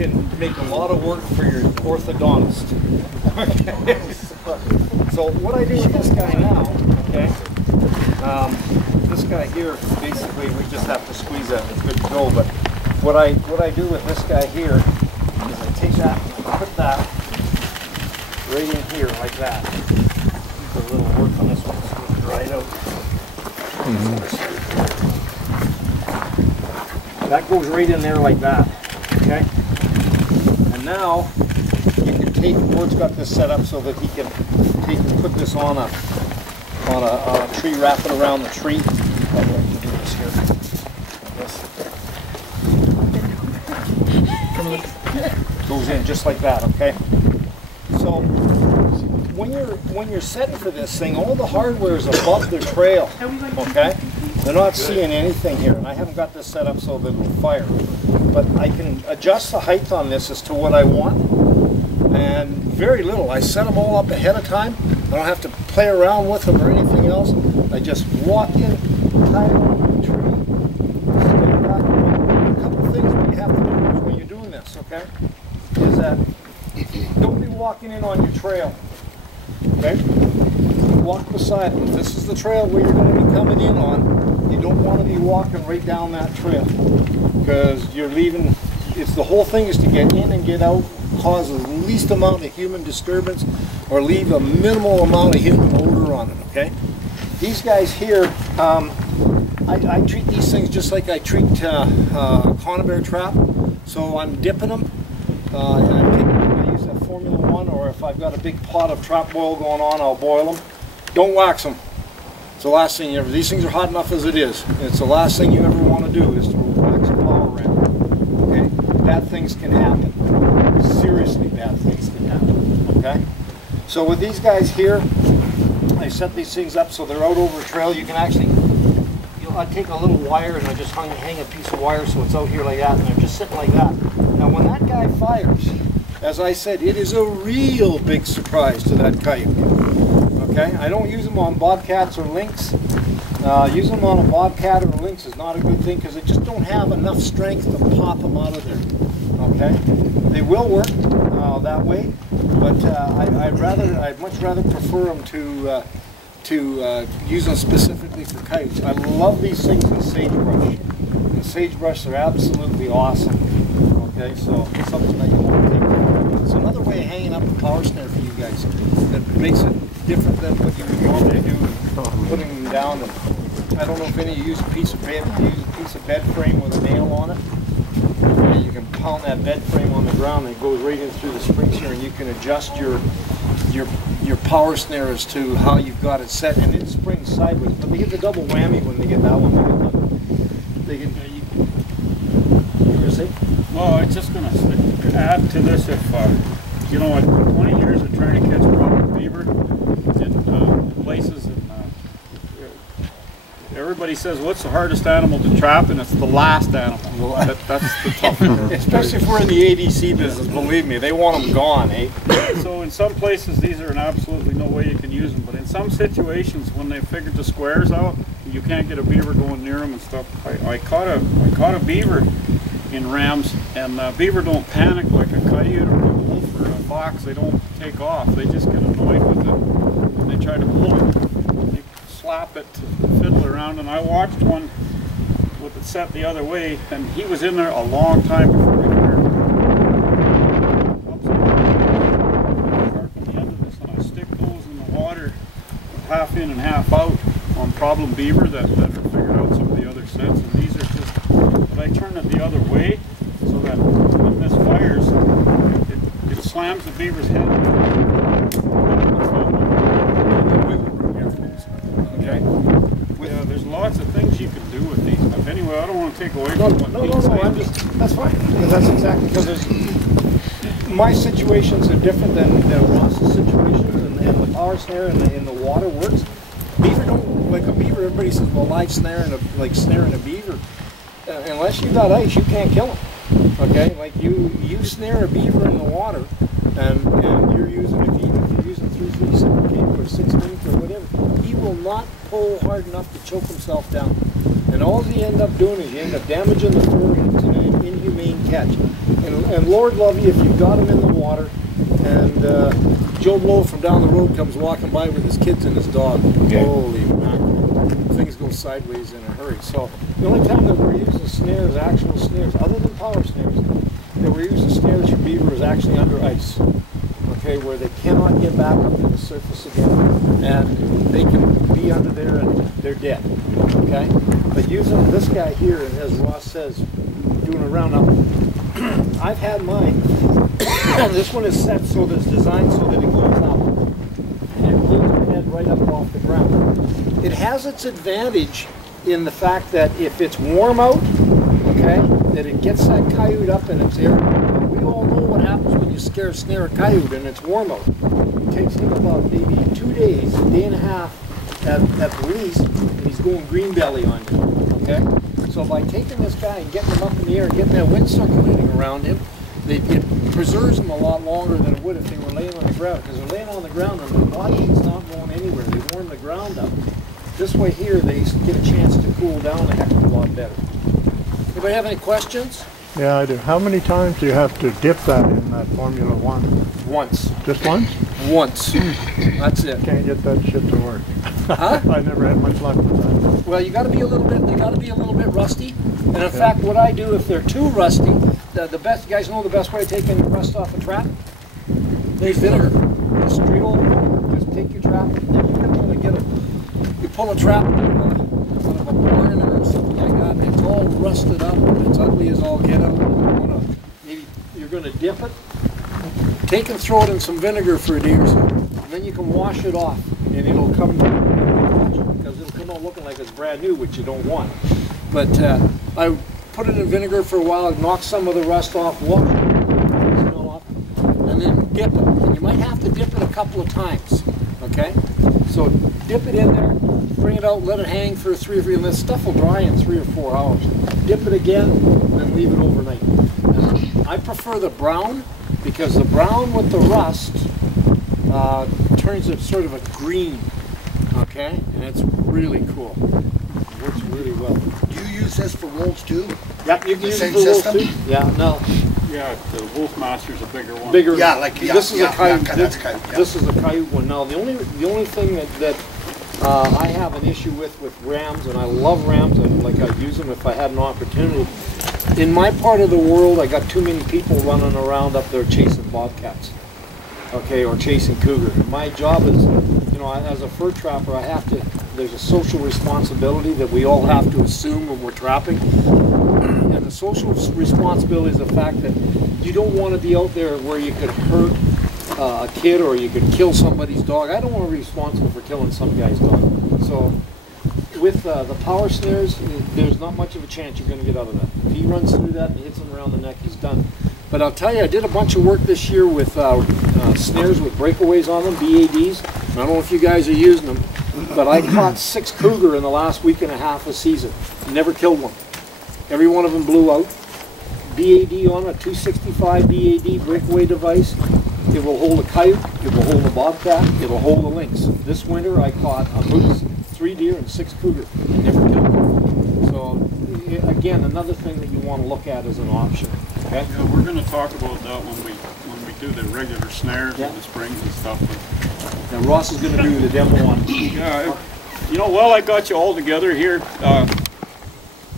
can make a lot of work for your orthodontist. Okay. So what I do with this guy now, okay, this guy here, basically we just have to squeeze that and it's good to go. But what I do with this guy here is I take that and I put that right in here like that. Do a little work on this one so we can dry it out. That goes right in there like that, okay? And now you can take, Ward's got this set up so that he can take and put this on a tree, wrap it around the tree. Oh, do this here. This. Goes in just like that, okay? So when you're setting for this thing, all the hardware is above the trail, okay? They're not seeing anything here, and I haven't got this set up so that it'll fire. But I can adjust the height on this as to what I want, and very little. I set them all up ahead of time. I don't have to play around with them or anything else. I just walk in, tie it on the tree, stand back. A couple of things that you have to do when you're doing this, okay, is that don't be walking in on your trail, okay? Walk beside it. If this is the trail where you're going to be coming in on, you don't want to be walking right down that trail because you're leaving. It's the whole thing is to get in and get out, cause the least amount of human disturbance, or leave a minimal amount of human odor on it. Okay. These guys here, I treat these things just like I treat conibear trap. So I'm dipping them. I use that Formula 1, or if I've got a big pot of trap boil going on, I'll boil them. Don't wax them. It's the last thing you ever. These things are hot enough as it is. It's the last thing you ever want to do is to wax a power ramp. Okay? Bad things can happen. Seriously bad things can happen. Okay? So with these guys here, I set these things up so they're out over a trail. You can actually, I take a little wire and I just hang a piece of wire so it's out here like that, and they're just sitting like that. Now when that guy fires, as I said, it is a real big surprise to that coyote. Okay, I don't use them on bobcats or lynx. Using them on a bobcat or a lynx is not a good thing because they just don't have enough strength to pop them out of there. Okay, they will work that way, but I'd much rather prefer them to use them specifically for coyotes. I love these things in sagebrush. The sagebrush are absolutely awesome. Okay, so it's something that you want to take care of. It's another way of hanging up a power snare for you guys that makes it different than what you would normally do, putting them down. And I don't know if any of you use a piece of bed frame with a nail on it. And you can pound that bed frame on the ground and it goes right in through the springs here, and you can adjust your power snare as to how you've got it set, and it springs sideways. But they get the double whammy when they get that one. They get well, I'm just going to add to this. If you know, 20 years of trying to catch brown beaver in places, and everybody says, "What's the hardest animal to trap?" And it's the last animal. That's the tough one. Especially if we're in the ADC business, believe me, they want them gone, eh? So in some places, these are absolutely no way you can use them. But in some situations, when they figured the squares out, you can't get a beaver going near them and stuff. I caught a beaver in rams, and beaver don't panic like a coyote or a wolf or a fox. They don't take off. They just get annoyed with it, and they try to pull it. They slap it to fiddle around, and I watched one with it set the other way, and he was in there a long time before we heard sharpen the end of this, and I stick those in the water half in and half out on problem beaver that have figured out some of the other sets, and these are just, but I turn it the other way so that when this fires, it slams the beaver's head. Okay. Yeah, there's lots of things you can do with these. Anyway, I don't want to take away from what No, that's fine. That's exactly because my situations are different than Ross's situations, and the power snare and the water works. Beaver don't, like a beaver, everybody says, well, live snare and like snaring a beaver. Unless you got ice, you can't kill him. Okay, like you snare a beaver in the water, and you're using, if you're using 337 cable or 6-link or whatever, he will not pull hard enough to choke himself down. And all you end up doing is you end up damaging the fur inhumane catch. And Lord love you if you've got him in the water and Joe Blow from down the road comes walking by with his kids and his dog. Okay. Holy mackerel. Things go sideways in a hurry. So the only time that we're using snares, actual snares, other than power snares, that we're using snares for beaver is actually under ice. Okay, where they cannot get back up to the surface again, and they can be under there and they're dead. Okay, but using this guy here, and as Ross says, doing a roundup, I've had mine. This one is set so that it's designed so that it goes up, and it pulls the head right up off the ground. It has its advantage in the fact that if it's warm out, okay, that it gets that coyote up and it's air. We all know what happens when you snare a coyote and it's warm out. It takes him about maybe 2 days, a day and a half at the least, and he's going green belly on you. Okay? So by taking this guy and getting him up in the air and getting that wind circulating around him, it preserves them a lot longer than it would if they were laying on the ground. Because they're laying on the ground and their body heat's not going anywhere. They warm the ground up. This way here, they get a chance to cool down a heck of a lot better. Anybody have any questions? Yeah, I do. How many times do you have to dip that in that Formula One? Once. Just once? Once. That's it. Can't get that shit to work. Huh? I never had much luck with that. Well, you got to be a little bit. They got to be a little bit rusty. And in fact, what I do if they're too rusty, the best. You guys know the best way to take any rust off a trap? There's vinegar. Just straight old vinegar. Just take your trap. And you can only get a. You pull a trap out of a barn or something like that, and it's all rusted up. And it's ugly as all get out. Maybe you're going to dip it. Take and throw it in some vinegar for a day or so. And then you can wash it off, and it'll come. Because it'll come out looking like it's brand new, which you don't want. But I put it in vinegar for a while, knock some of the rust off, wash it, smell off, and then dip it. And you might have to dip it a couple of times, okay? So dip it in there, bring it out, let it hang for 3 or 4, and this stuff will dry in 3 or 4 hours. Dip it again, then leave it overnight. And I prefer the brown, because the brown with the rust turns it sort of a green, okay? And it's really cool. It works really well. Do you use this for wolves too? Yep, you can use it same for wolves system? too. Yeah, no. Yeah, the Wolfmaster's a bigger one. Bigger. Yeah, like this is a coyote. that's a coyote. Yeah. This is a coyote one. Now the only thing that I have an issue with rams, and I love rams, and like I'd use them if I had an opportunity. In my part of the world, I got too many people running around up there chasing bobcats, okay, or chasing cougar. My job is, you know, as a fur trapper, I have to. There's a social responsibility that we all have to assume when we're trapping. And the social responsibility is the fact that you don't want to be out there where you could hurt a kid or you could kill somebody's dog. I don't want to be responsible for killing some guy's dog. So with the power snares, there's not much of a chance you're going to get out of that. If he runs through that and hits him around the neck, he's done. But I'll tell you, I did a bunch of work this year with snares with breakaways on them, BADs. I don't know if you guys are using them, but I caught 6 cougar in the last week and a half of season. Never killed one. Every one of them blew out. BAD on a 265 BAD breakaway device. It will hold a coyote, it will hold a bobcat, it will hold a lynx. This winter I caught a moose, 3 deer, and 6 cougar. Never killed one. So again, another thing that you want to look at as an option. Okay? Yeah, we're going to talk about that when we do the regular snares and the springs and stuff. Now Ross is going to do the demo on. Yeah, you know, while I got you all together here,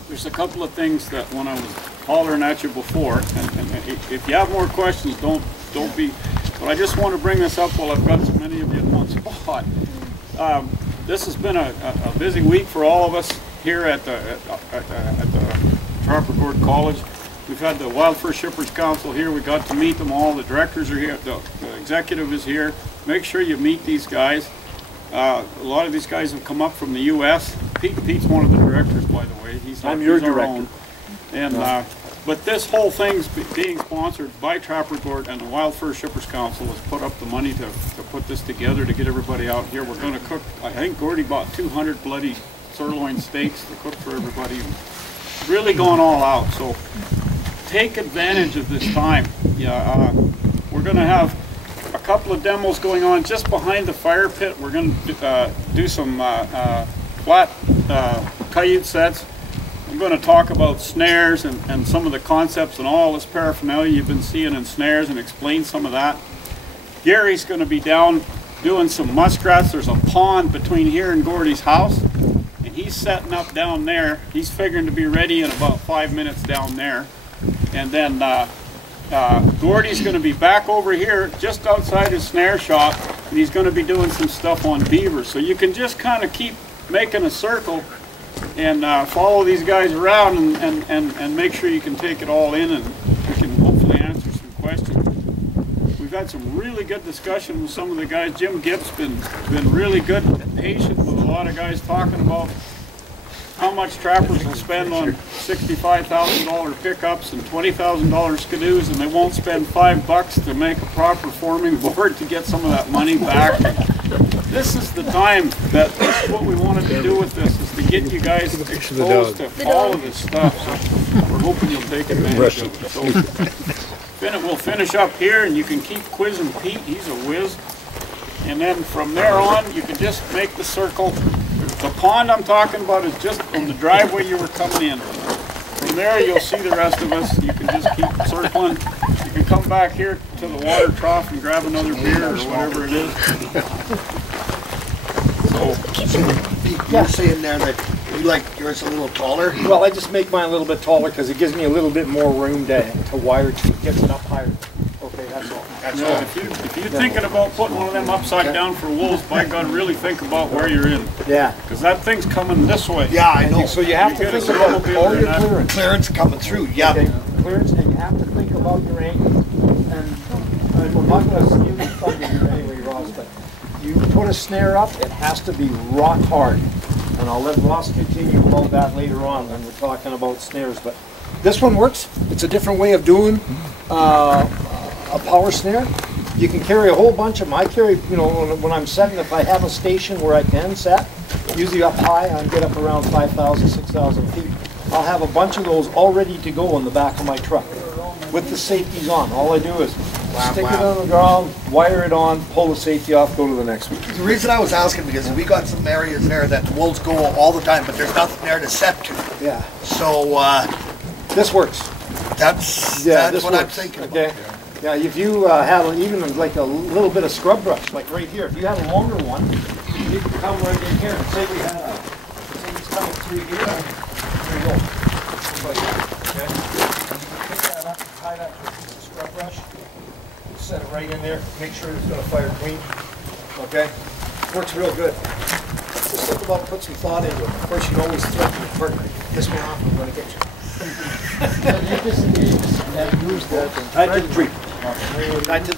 there's a couple of things that when I was hollering at you before, and if you have more questions, don't be. But I just want to bring this up while I've got so many of you in one spot. This has been a busy week for all of us here at the Trapper Gords College. We've had the Wild Fur Shippers Council here. We got to meet them all. The directors are here. The executive is here. Make sure you meet these guys. A lot of these guys have come up from the U.S. Pete's one of the directors, by the way. I'm your director. And but this whole thing's being sponsored by Trapper Gords, and the Wild Fur Shippers Council has put up the money to put this together to get everybody out here. We're going to cook. I think Gordy bought 200 bloody sirloin steaks to cook for everybody. Really going all out. So take advantage of this time. Yeah, we're going to have a couple of demos going on just behind the fire pit. We're going to do some flat coyote sets. I'm going to talk about snares and some of the concepts and all this paraphernalia you've been seeing in snares and explain some of that. Gary's going to be down doing some muskrats. There's a pond between here and Gordy's house, and he's setting up down there. He's figuring to be ready in about 5 minutes down there. And then Gordy's going to be back over here just outside his snare shop, and he's going to be doing some stuff on beaver. So you can just kind of keep making a circle and follow these guys around and make sure you can take it all in, and we can hopefully answer some questions. We've had some really good discussion with some of the guys. Jim Gibbs been really good and patient with a lot of guys talking about how much trappers will spend on $65,000 pickups and $20,000 skidoos, and they won't spend $5 to make a proper forming board to get some of that money back. This is the time that this is what we wanted to do with this, is to get you guys exposed to all of this stuff. So we're hoping you'll take advantage of it. So we'll finish up here, and you can keep quizzing Pete. He's a whiz. And then from there on, you can just make the circle. The pond I'm talking about is just on the driveway you were coming in. From there, you'll see the rest of us. You can just keep circling. You can come back here to the water trough and grab another beer or whatever it is. You're saying there that you like yours a little taller? Well, I just make mine a little bit taller because it gives me a little bit more room to wire to get it up higher. Okay, that's all. That's all. If you're thinking about putting one of them upside down for wolves, by God, really think about where you're in. Yeah. Because that thing's coming this way. Yeah, I know. So you have to think about all your clearance. Clearance coming through, yeah. Okay, clearance, and you have to think about your angle. And we're not going to steal the thunder here anyway, Ross, but you put a snare up, it has to be rock hard. And I'll let Ross continue about that later on when we're talking about snares. But this one works. It's a different way of doing a power snare. You can carry a whole bunch of them. I carry, you know, when I'm setting, if I have a station where I can set, usually up high, I get up around 5,000, 6,000 feet. I'll have a bunch of those all ready to go on the back of my truck with the safeties on. All I do is stick it on the ground, wire it on, pull the safety off, go to the next one. The reason I was asking, because we got some areas there that the wolves go all the time, but there's nothing there to set to. Yeah. So this works. That's this what works. I'm thinking. Okay. Yeah, if you have even like a little bit of scrub brush, like right here, if you had a longer one, you could come right in here and say we had a, say he's coming through here, there you go. Like that, okay? You can pick that up and tie that to a piece of scrub brush, set it right in there, make sure it's going to fire clean, okay? Works real good. Just think about putting some thought into it. Of course, you can always threaten your partner. Piss me off, I'm going to get you. Tied to the tree. Tied to